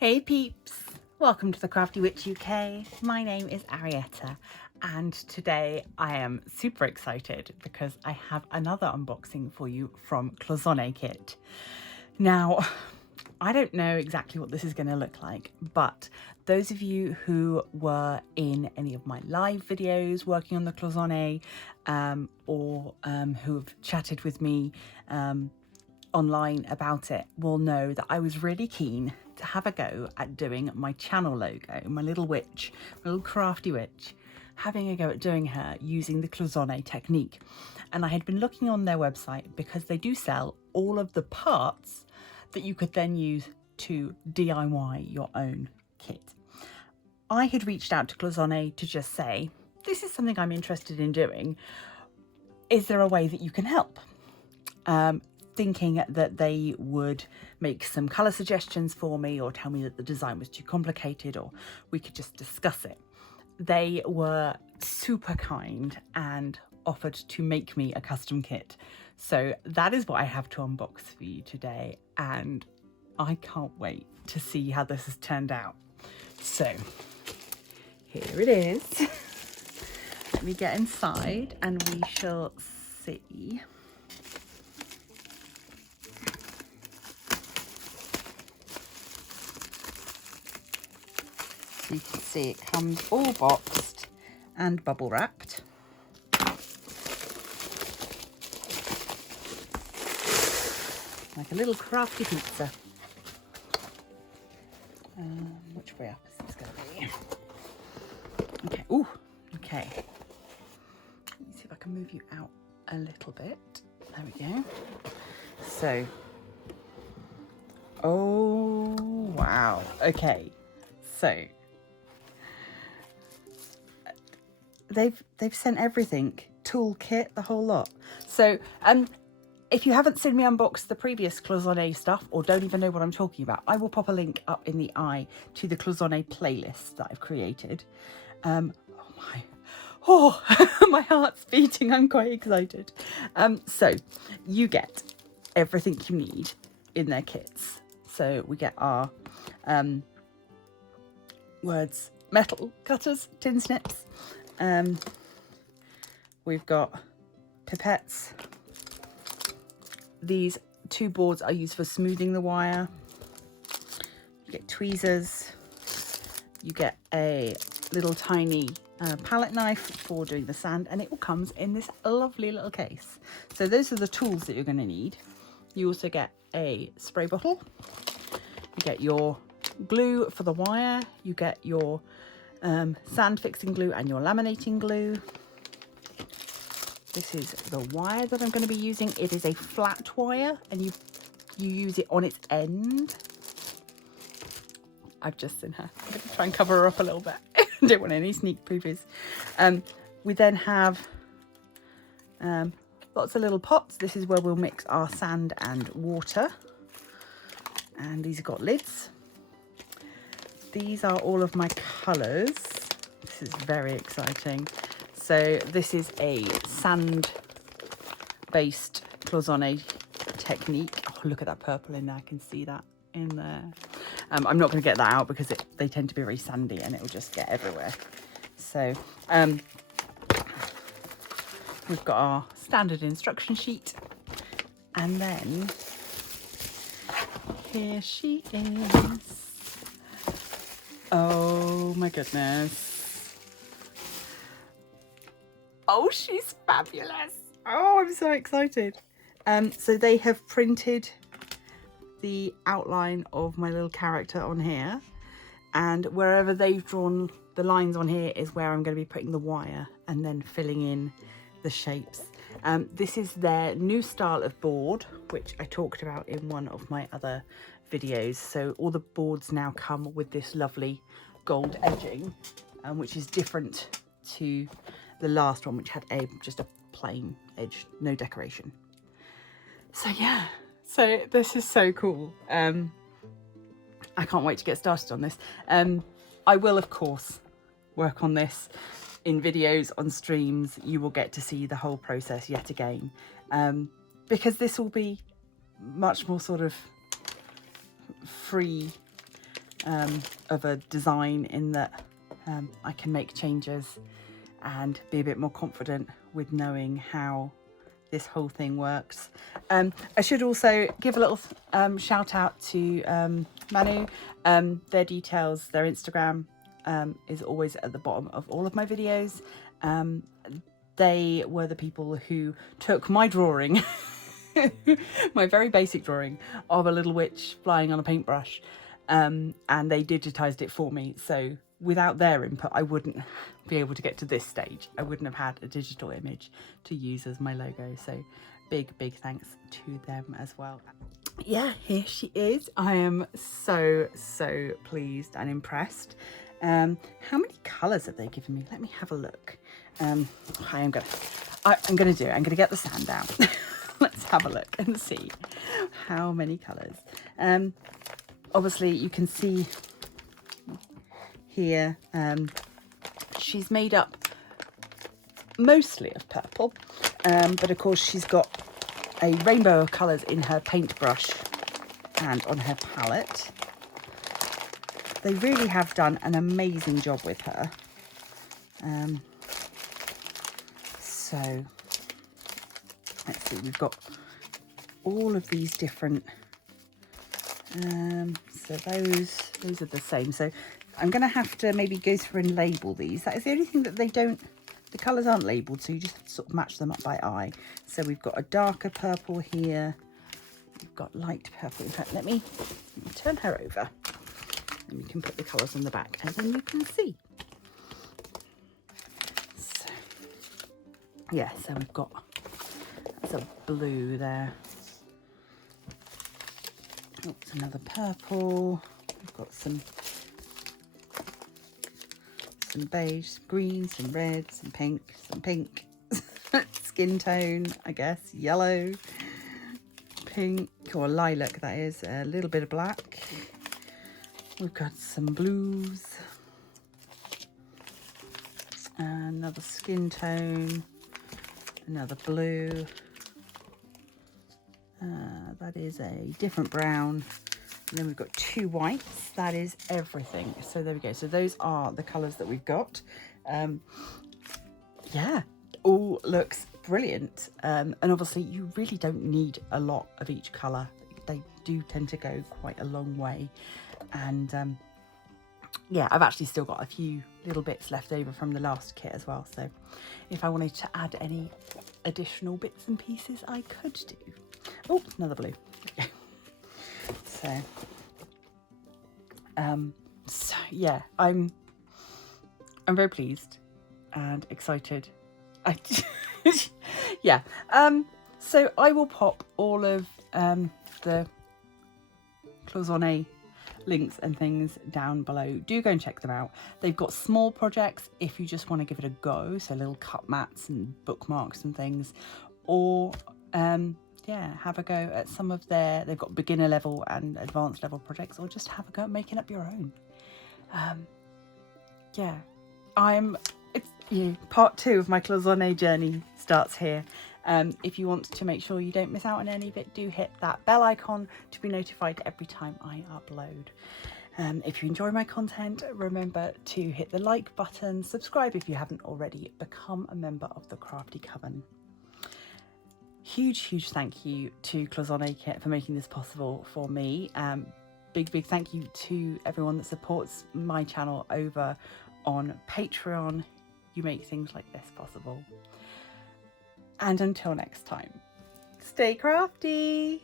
Hey peeps, welcome to the Crafty Witch UK. My name is Arietta and today I am super excited because I have another unboxing for you from Cloisonné kit. Now, I don't know exactly what this is going to look like, but those of you who were in any of my live videos working on the Cloisonné or who have chatted with me online about it will know that I was really keen to have a go at doing my channel logo, my little witch, my little crafty witch, having a go at doing her using the Cloisonné technique. And I had been looking on their website because they do sell all of the parts that you could then use to DIY your own kit. I had reached out to Cloisonné to just say, this is something I'm interested in doing. Is there a way that you can help? Thinking that they would make some colour suggestions for me or tell me that the design was too complicated or we could just discuss it. They were super kind and offered to make me a custom kit. So that is what I have to unbox for you today, and I can't wait to see how this has turned out. So here it is. Let me get inside and we shall see. You can see it comes all boxed and bubble wrapped. Like a little crafty pizza. Which way up is this going to be? Okay, ooh, okay. Let me see if I can move you out a little bit. There we go. So, oh, wow. Okay, so they've sent everything, toolkit, the whole lot. So if you haven't seen me unbox the previous Cloisonné stuff or don't even know what I'm talking about, I will pop a link up in the eye to the Cloisonné playlist that I've created. My heart's beating, I'm quite excited. So you get everything you need in their kits. So we get our words, metal cutters, tin snips. We've got pipettes. These two boards are used for smoothing the wire. You get tweezers. You get a little tiny palette knife for doing the sand, and it all comes in this lovely little case. So those are the tools that you're going to need. You also get a spray bottle. You get your glue for the wire. You get your sand fixing glue and your laminating glue. This is the wire that I'm going to be using. It is a flat wire and you use it on its end. I've just seen her. I'm going to try and cover her up a little bit. Don't want any sneak previews. We then have lots of little pots. This is where we'll mix our sand and water. And these have got lids. These are all of my colours. This is very exciting. So this is a sand-based Cloisonné technique. Oh, look at that purple in there. I can see that in there. I'm not going to get that out because they tend to be very sandy and it will just get everywhere. So we've got our standard instruction sheet. And then here she is. Oh my goodness. Oh, she's fabulous. Oh, I'm so excited. So they have printed the outline of my little character on here. And wherever they've drawn the lines on here is where I'm going to be putting the wire and then filling in the shapes. This is their new style of board, which I talked about in one of my other videos. So all the boards now come with this lovely gold edging, which is different to the last one, which had just a plain edge, no decoration. So yeah, so this is so cool. I can't wait to get started on this. I will of course work on this in videos, on streams. You will get to see the whole process yet again, because this will be much more sort of free of a design, in that I can make changes and be a bit more confident with knowing how this whole thing works. I should also give a little shout out to Manu. Their details, their Instagram is always at the bottom of all of my videos. They were the people who took my drawing, my very basic drawing of a little witch flying on a paintbrush, and they digitized it for me. So without their input, I wouldn't be able to get to this stage. I wouldn't have had a digital image to use as my logo. So big thanks to them as well. Yeah, here she is. I am so pleased and impressed. How many colours have they given me? Let me have a look. I'm gonna do it. I'm gonna get the sand down. Let's have a look and see how many colours. Obviously you can see here, she's made up mostly of purple, but of course she's got a rainbow of colours in her paintbrush and on her palette. They really have done an amazing job with her. So let's see, we've got all of these different, so those are the same. So I'm going to have to maybe go through and label these. That is the only thing that the colours aren't labelled, so you just sort of match them up by eye. So we've got a darker purple here, we've got light purple. In fact, let me turn her over and we can put the colours on the back and then you can see. So, yeah, so we've got, that's a blue there. Oh, it's another purple. We've got some beige, some green, some red, some pink, skin tone, I guess, yellow, pink, or lilac, that is, a little bit of black. We've got some blues, another skin tone, another blue, that is a different brown. And then we've got two whites. That is everything. So there we go. So those are the colours that we've got. Yeah, all looks brilliant. And obviously you really don't need a lot of each colour. They do tend to go quite a long way. And yeah, I've actually still got a few little bits left over from the last kit as well. So if I wanted to add any additional bits and pieces, I could do. Oh, another blue. So yeah, I'm very pleased and excited. Yeah. So I will pop all of the Cloisonné links and things down below. Do go and check them out. They've got small projects if you just want to give it a go, so little cut mats and bookmarks and things, or yeah, have a go at some of they've got beginner level and advanced level projects, or just have a go at making up your own. Yeah, part 2 of my Cloisonné journey starts here. If you want to make sure you don't miss out on any of it, do hit that bell icon to be notified every time I upload. If you enjoy my content, remember to hit the like button, subscribe if you haven't already, become a member of the Crafty Coven. Huge thank you to Cloisonné Kit for making this possible for me. Big thank you to everyone that supports my channel over on Patreon. You make things like this possible. And until next time, stay crafty!